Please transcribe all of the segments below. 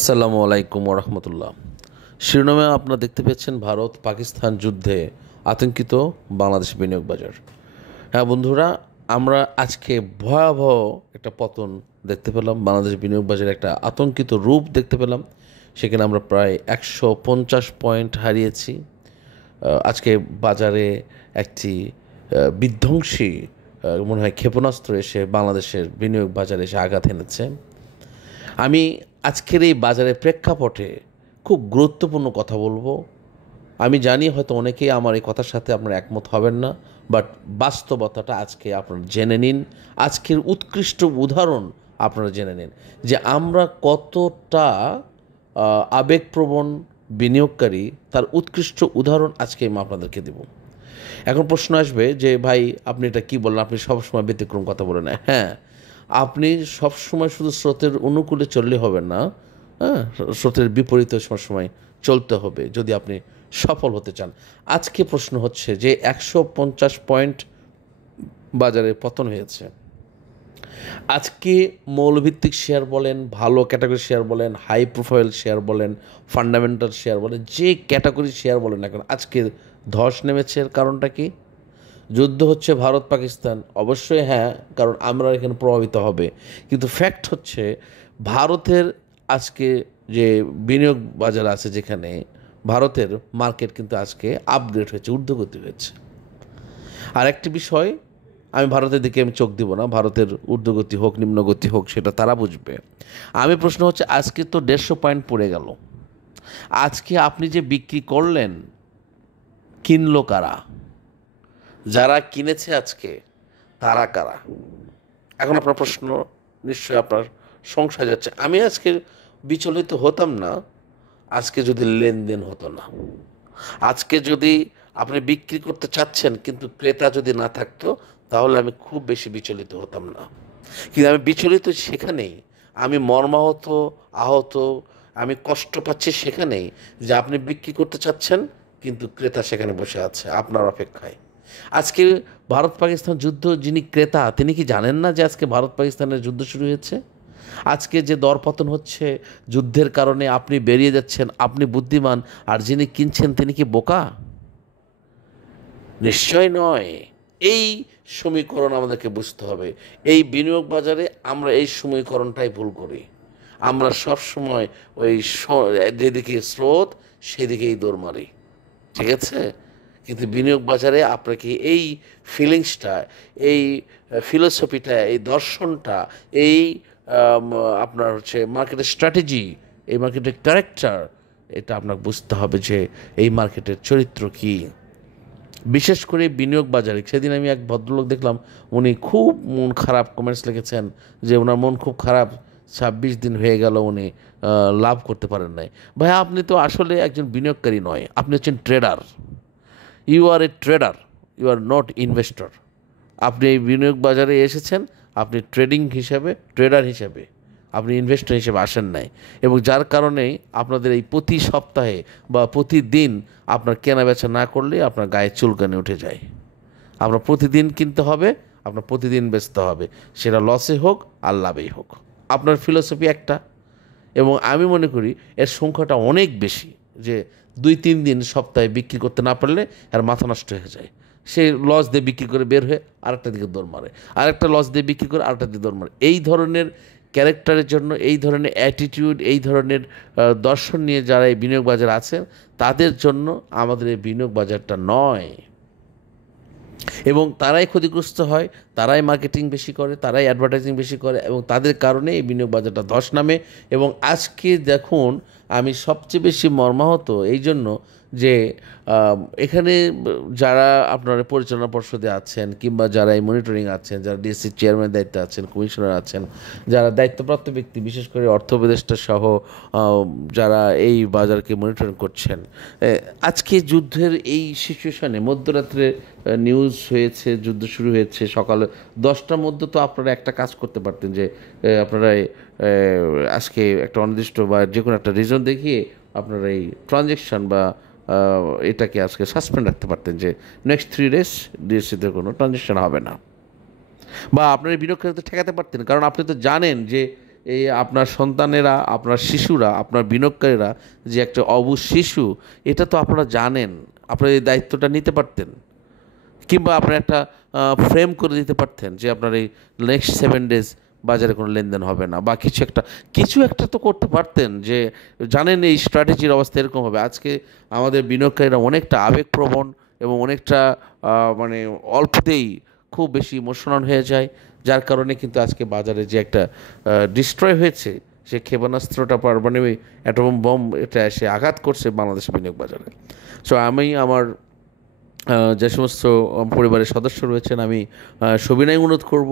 আসসালামু আলাইকুম ওরহমতুল্লাহ। শিরোনামে আপনারা দেখতে পেয়েছেন ভারত পাকিস্তান যুদ্ধে আতঙ্কিত বাংলাদেশ বিনিয়োগ বাজার। হ্যাঁ বন্ধুরা, আমরা আজকে ভয়াবহ একটা পতন দেখতে পেলাম, বাংলাদেশ বিনিয়োগ বাজারে একটা আতঙ্কিত রূপ দেখতে পেলাম। সেখানে আমরা প্রায় 150 পয়েন্ট হারিয়েছি। আজকে বাজারে একটি বিধ্বংসী মনে হয় ক্ষেপণাস্ত্র এসে বাংলাদেশের বিনিয়োগ বাজারে এসে আঘাত এনেছে। আমি আজকের এই বাজারের প্রেক্ষাপটে খুব গুরুত্বপূর্ণ কথা বলবো। আমি জানি হয়তো অনেকেই আমার এই কথার সাথে আপনারা একমত হবেন না, বাট বাস্তবতাটা আজকে আপনারা জেনে নিন। আজকের উৎকৃষ্ট উদাহরণ আপনারা জেনে নিন যে আমরা কতটা আবেগপ্রবণ বিনিয়োগকারী, তার উৎকৃষ্ট উদাহরণ আজকে আমি আপনাদেরকে দেব। এখন প্রশ্ন আসবে যে ভাই আপনি এটা কী বললেন, আপনি সবসময় ব্যতিক্রম কথা বলেন। হ্যাঁ, আপনি সবসময় শুধু স্রোতের অনুকূলে চললে হবে না, হ্যাঁ, স্রোতের বিপরীতে সবসময় চলতে হবে যদি আপনি সফল হতে চান। আজকে প্রশ্ন হচ্ছে যে 150 পয়েন্ট বাজারে পতন হয়েছে। আজকে মৌলভিত্তিক শেয়ার বলেন, ভালো ক্যাটাগরি শেয়ার বলেন, হাই প্রোফাইল শেয়ার বলেন, ফান্ডামেন্টাল শেয়ার বলেন, যে ক্যাটাগরি শেয়ার বলেন এখন আজকে ধস নেমেছে। এর কারণটা কি? যুদ্ধ হচ্ছে ভারত পাকিস্তান, অবশ্যই হ্যাঁ, কারণ আমরা এখানে প্রভাবিত হবে। কিন্তু ফ্যাক্ট হচ্ছে ভারতের আজকে যে বিনিয়োগ বাজার আছে, যেখানে ভারতের মার্কেট কিন্তু আজকে আপগ্রেড হয়েছে, ঊর্ধ্বগতি হয়েছে। আর একটি বিষয়, আমি ভারতের দিকে আমি চোখ দিব না, ভারতের ঊর্ধ্বগতি হোক নিম্নগতি হোক সেটা তারা বুঝবে। আমি প্রশ্ন হচ্ছে আজকে তো 150 পয়েন্ট পড়ে গেল। আজকে আপনি যে বিক্রি করলেন, কিনলো কারা? যারা কিনেছে আজকে তারা কারা? এখন আপনার প্রশ্ন নিশ্চয়ই আপনার সংশয় যাচ্ছে। আমি আজকে বিচলিত হতাম না আজকে যদি লেনদেন হতো না। আজকে যদি আপনি বিক্রি করতে চাচ্ছেন কিন্তু ক্রেতা যদি না থাকতো, তাহলে আমি খুব বেশি বিচলিত হতাম না। কিন্তু আমি বিচলিত সেখানেই, আমি মর্মাহত, আহত, আমি কষ্ট পাচ্ছি সেখানেই যে আপনি বিক্রি করতে চাচ্ছেন কিন্তু ক্রেতা সেখানে বসে আছে আপনার অপেক্ষায়। আজকে ভারত পাকিস্তান যুদ্ধ, যিনি ক্রেতা তিনি কি জানেন না যে আজকে ভারত পাকিস্তানের যুদ্ধ শুরু হয়েছে? আজকে যে দরপতন হচ্ছে যুদ্ধের কারণে, আপনি বেরিয়ে যাচ্ছেন, আপনি বুদ্ধিমান, আর যিনি কিনছেন তিনি কি বোকা? নিশ্চয় নয়। এই সমীকরণ আমাদেরকে বুঝতে হবে। এই বিনিয়োগ বাজারে আমরা এই সমীকরণটাই ভুল করি। আমরা সব সময় ওই যেদিকে স্রোত সেদিকেই দৌড় মারি, ঠিক আছে? কিন্তু বিনিয়োগ বাজারে আপনাকে এই ফিলিংসটা, এই ফিলোসফিটা, এই দর্শনটা, এই আম, আপনার হচ্ছে মার্কেটের স্ট্র্যাটেজি, এই মার্কেটের ক্যারেক্টার, এটা আপনাকে বুঝতে হবে যে এই মার্কেটের চরিত্র কী। বিশেষ করে বিনিয়োগ বাজারে সেদিন আমি এক ভদ্রলোক দেখলাম, উনি খুব মন খারাপ কমেন্টস লিখেছেন যে ওনার মন খুব খারাপ, 26 দিন হয়ে গেল উনি লাভ করতে পারেন নাই। ভাই আপনি তো আসলে একজন বিনিয়োগকারী নয়, আপনি হচ্ছেন trader. You are a trader, you are not investor. আপনি এই বিনিয়োগ বাজারে এসেছেন, আপনি ট্রেডিং হিসাবে, ট্রেডার হিসাবে, আপনি ইনভেস্টর হিসেবে আসেন নাই। এবং যার কারণেই আপনাদের এই প্রতি সপ্তাহে বা প্রতিদিন আপনার কেনা বেচা না করলে আপনার গায়ে চুলকানি উঠে যায়। আপনার প্রতিদিন কিনতে হবে, আপনার প্রতিদিন বেচতে হবে, সেটা লসে হোক আর লাভেই হোক। আপনার ফিলোসফি একটা, এবং আমি মনে করি এর সংখ্যাটা অনেক বেশি, যে 2-3 দিন সপ্তাহে বিক্রি করতে না পারলে আর মাথা নষ্ট হয়ে যায়। সে লস দিয়ে বিক্রি করে বের হয়ে আরেকটা দিকে দৌড় মারে, আরেকটা লস দিয়ে বিক্রি করে আরেকটা দিকে দৌড় মারে। এই ধরনের ক্যারেক্টারের জন্য, এই ধরনের অ্যাটিটিউড, এই ধরনের দর্শন নিয়ে যারা এই বিনিয়োগ বাজার আছেন, তাদের জন্য আমাদের এই বিনিয়োগ বাজারটা নয়। এবং তারাই ক্ষতিগ্রস্ত হয়, তারাই মার্কেটিং বেশি করে, তারাই অ্যাডভার্টাইজিং বেশি করে, এবং তাদের কারণে এই বিনিয়োগ বাজারটা ধস নামে। এবং আজকে দেখুন, আমি সবচেয়ে বেশি মর্মাহত এই জন্য যে এখানে যারা আপনার পরিচালনা পর্ষদে আছেন, কিংবা যারা এই মনিটরিং আছেন, যারা ডিএসসি চেয়ারম্যান দায়িত্বে আছেন, কমিশনার আছেন, যারা দায়িত্বপ্রাপ্ত ব্যক্তি, বিশেষ করে অর্থ উপদেষ্টা সহ যারা এই বাজারকে মনিটরিং করছেন, আজকে যুদ্ধের এই সিচুয়েশনে মধ্যরাত্রে নিউজ হয়েছে, যুদ্ধ শুরু হয়েছে সকাল 10টার মধ্যে, তো আপনারা একটা কাজ করতে পারতেন যে আপনারা আজকে একটা অনির্দিষ্ট বা যে কোনো একটা রিজন দেখিয়ে আপনারা এই ট্রানজ্যাকশন বা এটাকে আজকে সাসপেন্ড রাখতে পারতেন, যে নেক্সট 3 days ডিএসসিতে কোনো ট্রানজ্যাকশন হবে না। বা আপনার এই বিনিয়োগকারীদের ঠেকাতে পারতেন, কারণ আপনি তো জানেন যে এই আপনার সন্তানেরা, আপনার শিশুরা, আপনার বিনিয়োগকারীরা যে একটা অবুঝ শিশু, এটা তো আপনারা জানেন। আপনারা এই দায়িত্বটা নিতে পারতেন, কিংবা আপনার একটা ফ্রেম করে দিতে পারতেন যে আপনার এই নেক্সট 7 ডেজ বাজারে কোনো লেনদেন হবে না, বা কিছু একটা তো করতে পারতেন, যে জানেন এই স্ট্র্যাটেজির অবস্থা এরকম হবে। আজকে আমাদের বিনিয়োগকারীরা অনেকটা আবেগপ্রবণ এবং অনেকটা মানে অল্পতেই খুব বেশি ইমোশনাল হয়ে যায়, যার কারণে কিন্তু আজকে বাজারে যে একটা ডিস্ট্রয় হয়েছে, সে ক্ষেপণাস্ত্রটা পারমাণবিক অ্যাটম বম এটা এসে আঘাত করছে বাংলাদেশ বিনিয়োগ বাজারে। সো আমি আমার যে সমস্ত পরিবারের সদস্য রয়েছেন, আমি সবিনয় অনুরোধ করব,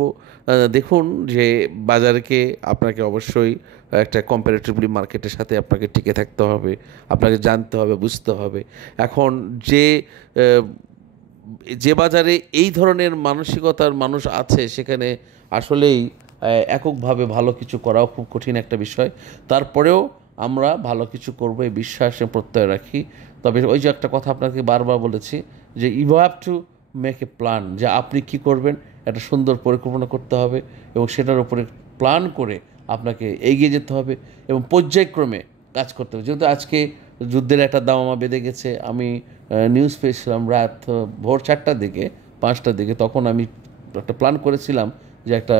দেখুন যে বাজারকে আপনাকে অবশ্যই একটা কম্পারেটিভলি মার্কেটের সাথে আপনাকে টিকে থাকতে হবে, আপনাকে জানতে হবে, বুঝতে হবে। এখন যে আহ, যে বাজারে এই ধরনের মানসিকতার মানুষ আছে, সেখানে আসলেই এককভাবে ভালো কিছু করাও খুব কঠিন একটা বিষয়। তারপরেও আমরা ভালো কিছু করবো এই বিশ্বাসে প্রত্যয় রাখি। তবে ওই যে একটা কথা আপনাকে বারবার বলেছি, যে you have to make a plan, যে আপনি কি করবেন, একটা সুন্দর পরিকল্পনা করতে হবে এবং সেটার উপরে প্ল্যান করে আপনাকে এগিয়ে যেতে হবে এবং পর্যায়ক্রমে কাজ করতে হবে। যেহেতু আজকে যুদ্ধের একটা দামামা বেঁধে গেছে, আমি নিউজ পেয়েছিলাম রাত ভোর 4টার দিকে, 5টার দিকে, তখন আমি একটা প্ল্যান করেছিলাম যে একটা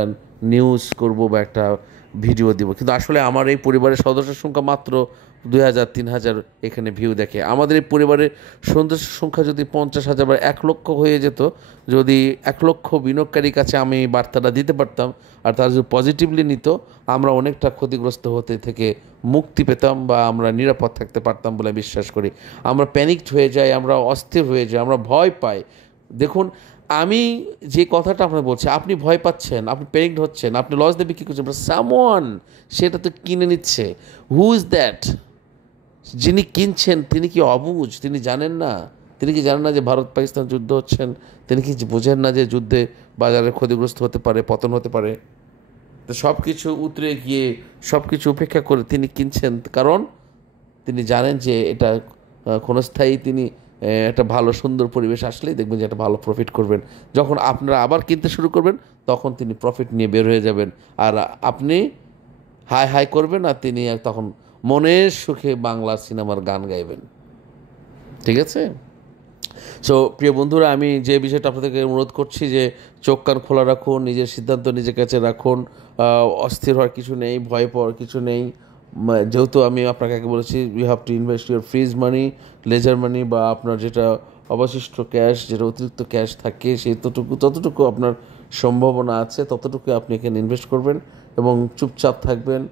নিউজ করব বা একটা ভিডিও দিব, কিন্তু আসলে আমার এই পরিবারের সদস্যের সংখ্যা মাত্র 2,000-3,000 এখানে ভিউ দেখে। আমাদের এই পরিবারের সদস্যের সংখ্যা যদি 50,000 বা 1,00,000 হয়ে যেত, যদি 1,00,000 বিনিয়োগকারীর কাছে আমি বার্তাটা দিতে পারতাম আর তারা যদি পজিটিভলি নিত, আমরা অনেকটা ক্ষতিগ্রস্ত হতে থেকে মুক্তি পেতাম বা আমরা নিরাপদ থাকতে পারতাম বলে বিশ্বাস করি। আমরা প্যানিকড হয়ে যাই, আমরা অস্থির হয়ে যাই, আমরা ভয় পাই। দেখুন, আমি যে কথাটা আপনার বলছি, আপনি ভয় পাচ্ছেন, আপনি প্যানিকড হচ্ছেন, আপনি লস দিয়ে বিক্রি করছেন, সামওয়ান সেটা তো কিনে নিচ্ছে। Who is that? যিনি কিনছেন তিনি কি অবুঝ? তিনি জানেন না? তিনি কি জানেন না যে ভারত পাকিস্তান যুদ্ধ হচ্ছেন? তিনি কি বোঝেন না যে যুদ্ধে বাজারে ক্ষতিগ্রস্ত হতে পারে, পতন হতে পারে? তো সব কিছু উতরে গিয়ে, সব কিছু উপেক্ষা করে তিনি কিনছেন, কারণ তিনি জানেন যে এটা ক্ষণস্থায়ী। তিনি একটা ভালো সুন্দর পরিবেশ আসলেই দেখবেন যে একটা ভালো প্রফিট করবেন। যখন আপনারা আবার কিনতে শুরু করবেন, তখন তিনি প্রফিট নিয়ে বের হয়ে যাবেন, আর আপনি হাই হাই করবেন, আর তিনি তখন মনের সুখে বাংলা সিনেমার গান গাইবেন। ঠিক আছে? সো প্রিয় বন্ধুরা, আমি যে বিষয়টা আপনাদেরকে অনুরোধ করছি যে চোখ কান খোলা রাখুন, নিজের সিদ্ধান্ত নিজের কাছে রাখুন, অস্থির হওয়ার কিছু নেই, ভয় পাওয়ার কিছু নেই। যেহেতু আমি আপনাকে আগে বলেছি, you have to invest your free money, leisure money, বা আপনার যেটা অবশিষ্ট ক্যাশ, যেটা অতিরিক্ত ক্যাশ থাকে, সেই ততটুকু আপনার সম্ভাবনা আছে ততটুকু আপনি এখানে ইনভেস্ট করবেন এবং চুপচাপ থাকবেন।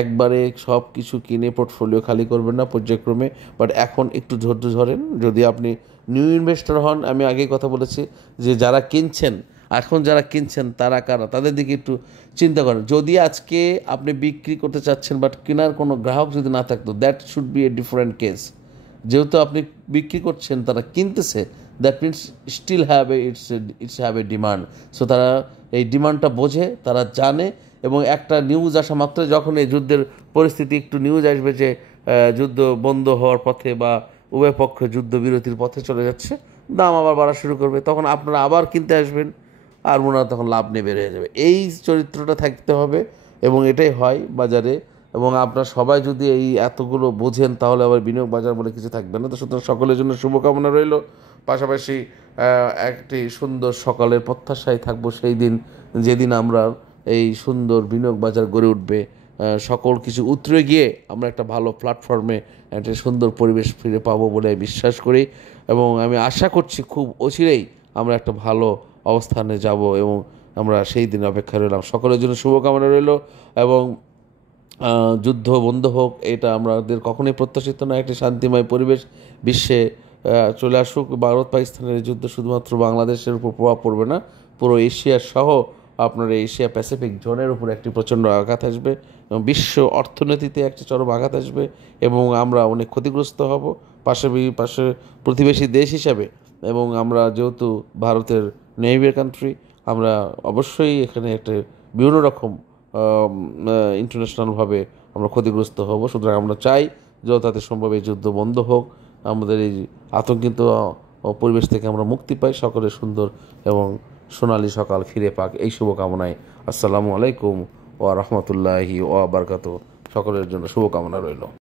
একবারে সব কিছু কিনে পোর্টফোলিও খালি করবেন না, পর্যায়ক্রমে। বাট এখন একটু ধৈর্য ধরেন। যদি আপনি নিউ ইনভেস্টর হন, আমি আগেই কথা বলেছি যে যারা কিনছেন, এখন যারা কিনছেন তারা কারা, তাদের দিকে একটু চিন্তা করেন। যদি আজকে আপনি বিক্রি করতে চাচ্ছেন বাট কেনার কোনো গ্রাহক যদি না থাকতো, that should be a different case. যেহেতু আপনি বিক্রি করছেন, তারা কিনতেছে, that means still have a it's have a demand. So তারা এই ডিমান্ডটা বোঝে, তারা জানে, এবং একটা নিউজ আসা মাত্র, যখন এই যুদ্ধের পরিস্থিতি একটু নিউজ আসবে যে যুদ্ধ বন্ধ হওয়ার পথে বা উভয় পক্ষ যুদ্ধবিরতির পথে চলে যাচ্ছে, দাম আবার বাড়া শুরু করবে, তখন আপনারা আবার কিনতে আসবেন, আর মনে হয় তখন লাভ নিয়ে বের হয়ে যাবে। এই চরিত্রটা থাকতে হবে, এবং এটাই হয় বাজারে। এবং আপনারা সবাই যদি এই এতগুলো বোঝেন, তাহলে আবার বিনিয়োগ বাজার বলে কিছু থাকবে না। তো সুতরাং সকলের জন্য শুভকামনা রইল। পাশাপাশি একটি সুন্দর সকালের প্রত্যাশায় থাকবো সেই দিন, যেদিন আমরা এই সুন্দর বিনিয়োগ বাজার গড়ে উঠবে, সকল কিছু উতরে গিয়ে আমরা একটা ভালো প্ল্যাটফর্মে একটা সুন্দর পরিবেশ ফিরে পাবো বলে বিশ্বাস করি। এবং আমি আশা করছি খুব অচিরেই আমরা একটা ভালো অবস্থানে যাব, এবং আমরা সেই দিন অপেক্ষা রইলাম। সকলের জন্য শুভকামনা রইল। এবং যুদ্ধ বন্ধ হোক, এটা আমাদের কখনোই প্রত্যাশিত না। একটি শান্তিময় পরিবেশ বিশ্বে চলে আসুক। ভারত পাকিস্তানের যুদ্ধ শুধুমাত্র বাংলাদেশের উপর প্রভাব পড়বে না, পুরো এশিয়া সহ আপনার এশিয়া প্যাসিফিক জোনের উপর একটি প্রচণ্ড আঘাত আসবে, এবং বিশ্ব অর্থনীতিতে একটি চরম আঘাত আসবে, এবং আমরা অনেক ক্ষতিগ্রস্ত হব পাশে প্রতিবেশী দেশ হিসাবে। এবং আমরা যেহেতু ভারতের নেইবার কান্ট্রি, আমরা অবশ্যই এখানে একটা বিভিন্ন রকম ইন্টারন্যাশনালভাবে আমরা ক্ষতিগ্রস্ত হব। সুতরাং আমরা চাই যত তাতে সম্ভব এই যুদ্ধ বন্ধ হোক, আমাদের এই আতঙ্কিত পরিবেশ থেকে আমরা মুক্তি পাই, সকলের সুন্দর এবং সোনালী সকাল ফিরে পাক, এই শুভকামনায় আসসালামু আলাইকুম ওয়া রাহমাতুল্লাহি ওয়া বারাকাতুহু। সকলের জন্য শুভকামনা রইল।